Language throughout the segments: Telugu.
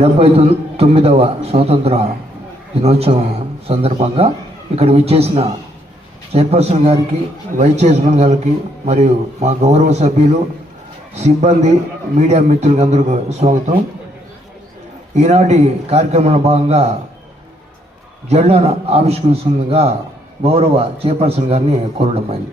డెబ్బై తొమ్మిదవ స్వాతంత్ర దినోత్సవం సందర్భంగా ఇక్కడ విచ్చేసిన చైర్పర్సన్ గారికి వైస్ చైర్మన్ గారికి మరియు మా గౌరవ సభ్యులు సిబ్బంది మీడియా మిత్రులందరికీ స్వాగతం. ఈనాటి కార్యక్రమంలో భాగంగా జెండాను ఆవిష్కరిస్తుండగా గౌరవ చైర్పర్సన్ గారిని కోరడం అయింది.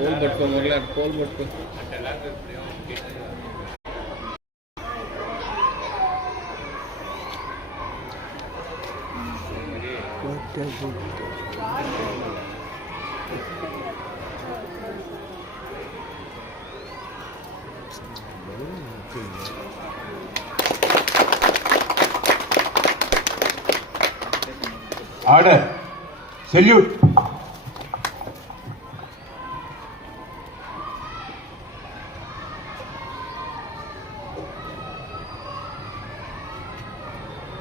ಕೋಲ್ ಬಟ್ಕೋ ಮಗಳ ಕೋಲ್ ಬಟ್ಕೋ Thank you. order salute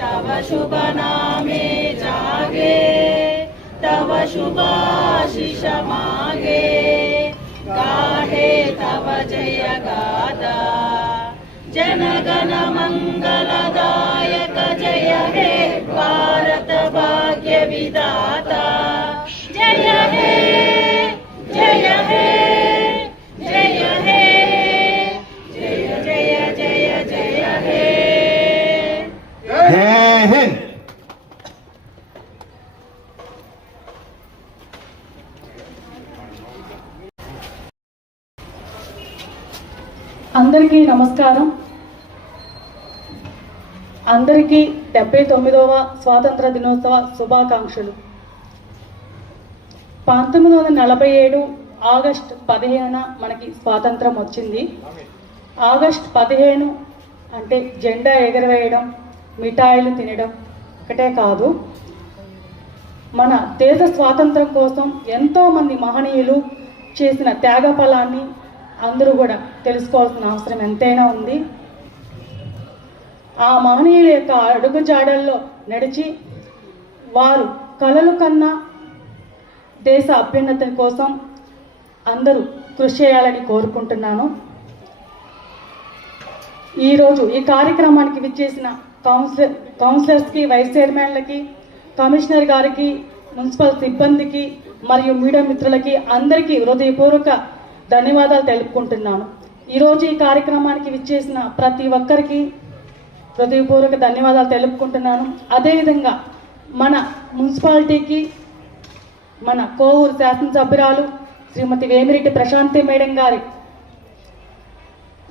तव शुभ नामे जागे। तव शुभाशिष मागे गाहे तव जय गादा। जनगण मङ्गलदायक जय हे। भारत भाग्य विदाता జై హింద్ అందరికీ నమస్కారం. అందరికీ డెబ్బై తొమ్మిదవ స్వాతంత్ర దినోత్సవ శుభాకాంక్షలు. పంతొమ్మిది వందల నలభై ఏడు ఆగస్ట్ పదిహేనున మనకి స్వాతంత్రం వచ్చింది. ఆగస్ట్ పదిహేను అంటే జెండా ఎగరవేయడం మిఠాయిలు తినడం ఒకటే కాదు. మన దేశ స్వాతంత్రం కోసం ఎంతోమంది మహనీయులు చేసిన త్యాగ ఫలాన్ని అందరూ కూడా తెలుసుకోవాల్సిన అవసరం ఎంతైనా ఉంది. ఆ మహనీయుల యొక్క అడుగుజాడల్లో నడిచి వారు కలలు కన్నా దేశ అభ్యున్నతి కోసం అందరూ కృషి చేయాలని కోరుకుంటున్నాను. ఈరోజు ఈ కార్యక్రమానికి విచ్చేసిన కౌన్సిలర్ కౌన్సిలర్స్కి వైస్ చైర్మన్లకి కమిషనర్ గారికి మున్సిపల్ సిబ్బందికి మరియు మీడియా మిత్రులకి అందరికీ హృదయపూర్వక ధన్యవాదాలు తెలుపుకుంటున్నాను. ఈరోజు ఈ కార్యక్రమానికి విచ్చేసిన ప్రతి ఒక్కరికి హృదయపూర్వక ధన్యవాదాలు తెలుపుకుంటున్నాను. అదేవిధంగా మన మున్సిపాలిటీకి మన కోవూరు శాసనసభ్యురాలు శ్రీమతి వేమిరెడ్డి ప్రశాంతి మేడం గారి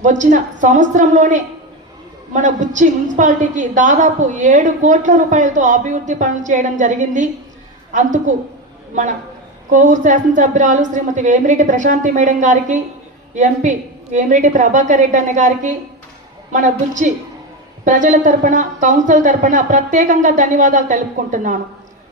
వచ్చిన సంవత్సరంలోనే మన బుచ్చి మున్సిపాలిటీకి దాదాపు ఏడు కోట్ల రూపాయలతో అభివృద్ధి పనులు చేయడం జరిగింది. అందుకు మన కోవూరు శాసనసభ్యురాలు శ్రీమతి వేమిరెడ్డి ప్రశాంతి మేడం గారికి ఎంపీ వేమిరెడ్డి ప్రభాకర్ రెడ్డి అన్న గారికి మన బుచ్చి ప్రజల తరపున కౌన్సిల్ తరపున ప్రత్యేకంగా ధన్యవాదాలు తెలుపుకుంటున్నాను.